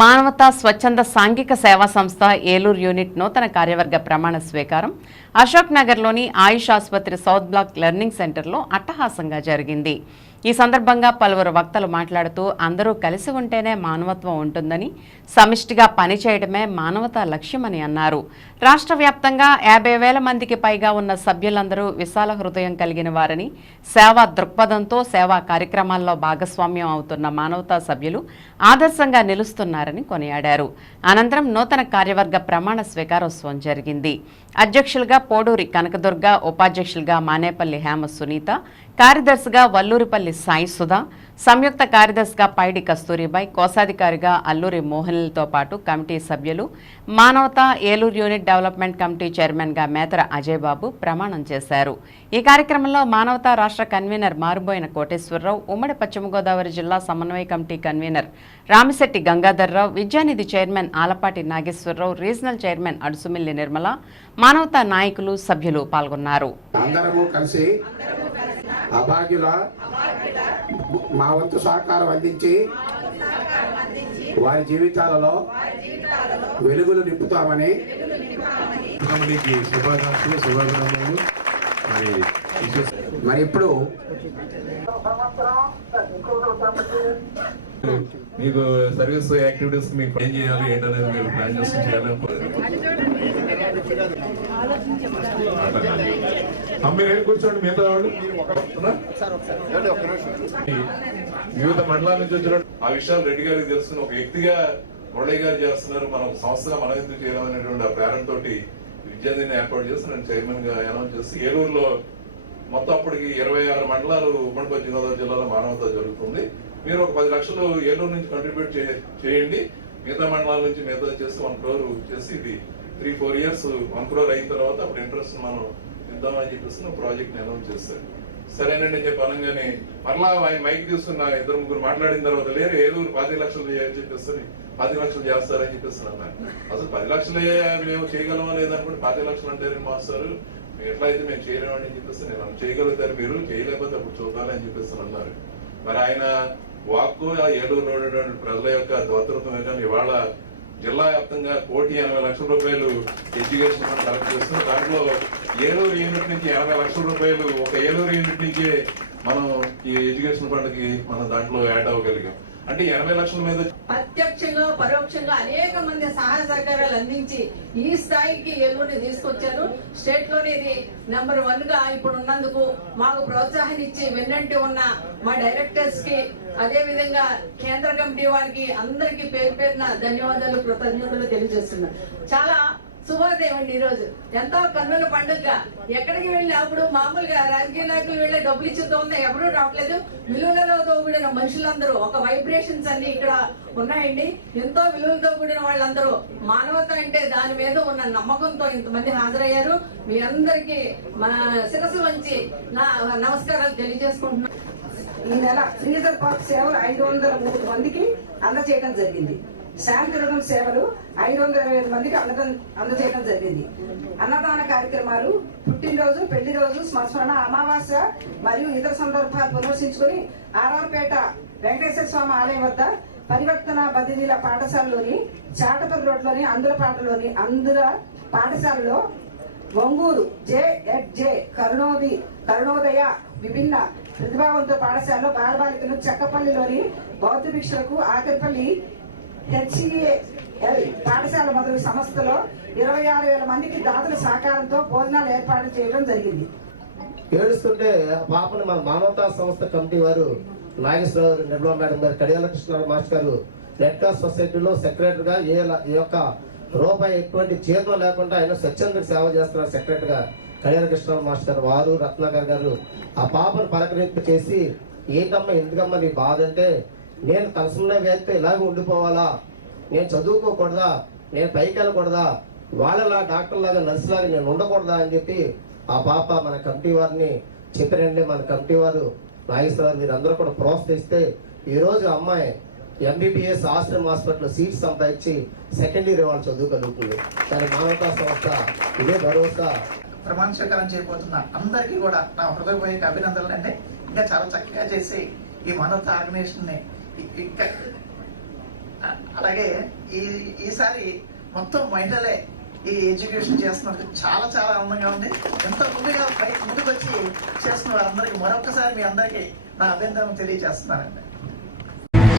మానవతా స్వచ్ఛంద సాంఘిక సేవా సంస్థ ఏలూరు యూనిట్ నూతన కార్యవర్గ ప్రమాణ స్వీకారం. అశోక్ నగర్లోని ఆయుష్ ఆసుపత్రి సౌత్ బ్లాక్ లెర్నింగ్ సెంటర్లో అట్టహాసంగా జరిగింది. ఈ సందర్భంగా పలువురు వక్తలు మాట్లాడుతూ అందరూ కలిసి ఉంటేనే మానవత్వం ఉంటుందని సమిష్టిగా పనిచేయడమే మానవతా లక్ష్యమని అన్నారు. రాష్ట్ర వ్యాప్తంగా యాభై వేల మందికి పైగా ఉన్న సభ్యులందరూ విశాల హృదయం కలిగిన వారని సేవా దృక్పథంతో సేవా కార్యక్రమాల్లో భాగస్వామ్యం అవుతున్న మానవతా సభ్యులు ఆదర్శంగా నిలుస్తున్నారు. చేస్తున్నారని కొనియాడారు. అనంతరం నూతన కార్యవర్గ ప్రమాణ స్వీకారోత్సవం జరిగింది. అధ్యక్షులుగా పోడూరి కనకదుర్గ ఉపాధ్యక్షులుగా మానేపల్లి హేమ సునీత కార్యదర్శిగా వల్లూరిపల్లి సాయి సుధా సంయుక్త కార్యదర్శిగా పైడి కస్తూరిబాయ్ కోశాధికారిగా అల్లూరి మోహన్లతో పాటు కమిటీ సభ్యులు మానవతా ఏలూరు యూనిట్ డెవలప్మెంట్ కమిటీ చైర్మన్గా మేతర అజయ్ బాబు ప్రమాణం చేశారు. ఈ కార్యక్రమంలో మానవతా రాష్ట్ర కన్వీనర్ మారుబోయిన కోటేశ్వరరావు ఉమ్మడి పశ్చిమ గోదావరి జిల్లా సమన్వయ committee convener Ramisetti Gangadhararao Vidyanidhi chairman Alapati Nageswararao regional chairman Adusumilli Nirmala Manavata నాయకులు సభ్యులు పాల్గొన్నారు. అందరము కలిసి అభాగ్యుల మా వంతు సహకారం అందించి వారి జీవితాలలో వెలుగులు నింపుతామని శుభాకాంక్షలు మరి మరి ఇప్పుడు మీకు సర్వీస్ యాక్టివిటీస్ మీకు ఏం చేయాలి ఏంటనేది మీరు ప్లాన్ చేసి చేయాలని మీరు కూర్చోండి మిగతా వాళ్ళు? వివిధ మండలాల నుంచి వచ్చిన ఆ విషయాలు రెడ్డి గారికి తెలుసుకుని ఒక వ్యక్తిగా మురళి గారు చేస్తున్నారు. మనం సంస్థగా మనం ఎందుకు చేయాలనేటువంటి ఆ ప్రేరణ తోటి విద్యార్థిని ఏర్పాటు చేసి నేను చైర్మన్గా అనౌన్స్ చేసి ఏలూరులో మొత్తం అప్పటికి ఇరవై ఆరు మండలాలు ఉమ్మడి పశ్చిమ గోదావరి జిల్లాలో మానవత జరుగుతుంది. మీరు ఒక పది లక్షలు ఏలూరు నుంచి కంట్రిబ్యూట్ చేయండి. మిగతా మండలాల నుంచి మిగతా చేసి వన్ క్రోర్ చేసి ఇది three four years one crore అయిన తర్వాత అప్పుడు ఇంట్రెస్ట్ మనం ఇద్దామని చెప్పేసి ప్రాజెక్ట్ అనౌన్స్ చేస్తారు సరేనండి చెప్పి అనగానే మరలా ఆయన మైక్ తీసుకున్న ఇద్దరు ముగ్గురు మాట్లాడిన తర్వాత లేరు ఏలూరు పది లక్షలు చేయని పది లక్షలు చేస్తారని చెప్పిస్తున్నాను అసలు పది లక్షలే మేము చేయగలమా లేదనుకుంటే పది లక్షలు అంటారు మాస్టారు? ఎట్లా అయితే మేము చేయలేమని చెప్పేసి నేను చేయగలుగుతారు మీరు చేయలేకపోతే అప్పుడు చూడాలి అని చెప్పేసి అన్నారు. మరి ఆయన వాక్కు ఆ ఏలూరు ఉన్నటువంటి ప్రజల యొక్క దోతృత్వమే కానీ ఇవాళ జిల్లా వ్యాప్తంగా కోటి ఎనభై లక్షల రూపాయలు ఎడ్యుకేషన్ ఫండ్ కలెక్ట్ చేస్తున్నాం దాంట్లో ఏలూరు యూనిట్ నుంచి ఎనభై లక్షల రూపాయలు ఒక ఏలూరు యూనిట్ నుంచి మనం ఈ ఎడ్యుకేషన్ ఫండ్కి మనం దాంట్లో యాడ్ అవ్వగలిగాం. అంటే ఎనభై లక్షల మీద ప్రత్యక్షంగా పరోక్షంగా అనేక మంది సహాయ సహకారాలు అందించి ఈ స్థాయికి ఏలూరుని తీసుకొచ్చారు. స్టేట్లోనే ఇది నెంబర్ వన్గా ఇప్పుడు ఉన్నందుకు మాకు ప్రోత్సాహం ఇచ్చి వెన్నంటి ఉన్న మా డైరెక్టర్స్కి అదే విధంగా కేంద్ర కమిటీ వారికి అందరికీ పేరు పేరున ధన్యవాదాలు కృతజ్ఞతలు తెలియజేస్తున్నారు చాలా శుభోదయం అండి ఈ రోజు. ఎంతో కన్నుల పండుగ. ఎక్కడికి వెళ్ళినా అప్పుడు మామూలుగా రాజకీయ నాయకులు వెళ్ళే డబ్బులు ఇచ్చేతో ఉన్నా ఎవరూ రావట్లేదు. విలువలతో కూడిన మనుషులందరూ ఒక వైబ్రేషన్స్ అన్ని ఇక్కడ ఉన్నాయండి. ఎంతో విలువలతో కూడిన వాళ్ళందరూ. మానవత అంటే దాని మీద ఉన్న నమ్మకంతో ఇంతమంది హాజరయ్యారు. మీ అందరికీ మా శిరస్సు వంచి నా నమస్కారాలు తెలియజేసుకుంటున్నాను ఈ నెల ఫ్రీజర్ పాక్ సేవలు ఐదు వందల మూడు మందికి అందజేయడం జరిగింది. శాంతిరథం సేవలు ఐదు వందల ఇరవై ఐదు మందికి అందడం అందజేయడం జరిగింది. అన్నదాన కార్యక్రమాలు పుట్టినరోజు పెళ్ళి రోజు స్మరణ అమావాస్య మరియు ఇతర సందర్భాలు ప్రదర్శించుకుని ఆర్ఆర్పేట వెంకటేశ్వర స్వామి ఆలయం వద్ద పరివర్తన బదిలీల పాఠశాలలోని చాటపల్లి రోడ్లోని అందులపాటలోని అందుల పాఠశాలలో ఒంగూరు జే కరుణోది కరుణోదయ విభిన్న ప్రతిభావంతో పాఠశాలలో బాలబాలికలు చెక్కపల్లిలోని బౌద్ధ భిక్షలకు ఆకరిపల్లి హెచ్ఈఏఎల్ పాఠశాల మొదలు సంస్థలో ఇరవై ఆరు వేల మందికి దాతల సహకారంతో భోజనాలు ఏర్పాటు చేయడం జరిగింది. ఏడుస్తుంటే ఆ పాపను మన మానవతా సంస్థ కమిటీ వారు Nageswararao Nirmala madam garu Kadiyala Krishnarao master garu red cross సొసైటీలో సెక్రటరీగా ఏ యొక్క రూపాయి ఎటువంటి చేతులు లేకుండా ఆయన స్వచ్ఛంద సేవ చేస్తున్నారు సెక్రటరీగా కళ్యాణ కృష్ణారావు మాస్టర్ గారు వారు రత్నాకర్ గారు. ఆ పాపను పలకరింపు చేసి ఏంటమ్మా ఎందుకమ్మా నీ బాధ? అంటే నేను తలసంలో వేస్తే ఇలాగ ఉండిపోవాలా? నేను చదువుకోకూడదా? నేను పైకి వెళ్ళకూడదా? వాళ్ళలా డాక్టర్ లాగా నర్సు లాగా నేను ఉండకూడదా అని చెప్పి ఆ పాప మన కమిటీ వారిని చెప్పారండి మన కమిటీ వారు నాగేశ్వరరావు మీరందరూ కూడా ప్రోత్సహిస్తే ఈరోజు అమ్మాయి ఎంబీబీఎస్ ఆశ్రమ్ హాస్పిటల్ సీట్ సంపాదించి సెకండ్ ఇయర్ వాళ్ళు చదువుకలుగుతుంది దాని మానవతా సంస్థ ఇదే భరోసా. ప్రమాణ స్వీకారం చేయబోతున్న అందరికీ కూడా నా హృదయపూర్వక అభినందనలు. అండి ఇంకా చాలా చక్కగా చేసి ఈ మానవతా ఆర్గనైజేషన్ని అలాగే ఈ ఈసారి మొత్తం మహిళలే ఈ ఎడ్యుకేషన్ చేస్తున్నందుకు చాలా చాలా ఆనందంగా ఉంది. ఎంత ముందుగా పై ముందుకు వచ్చి చేస్తున్న వారందరికీ మరొకసారి మీ అందరికీ నా అభినందనలు తెలియజేస్తున్నానండి.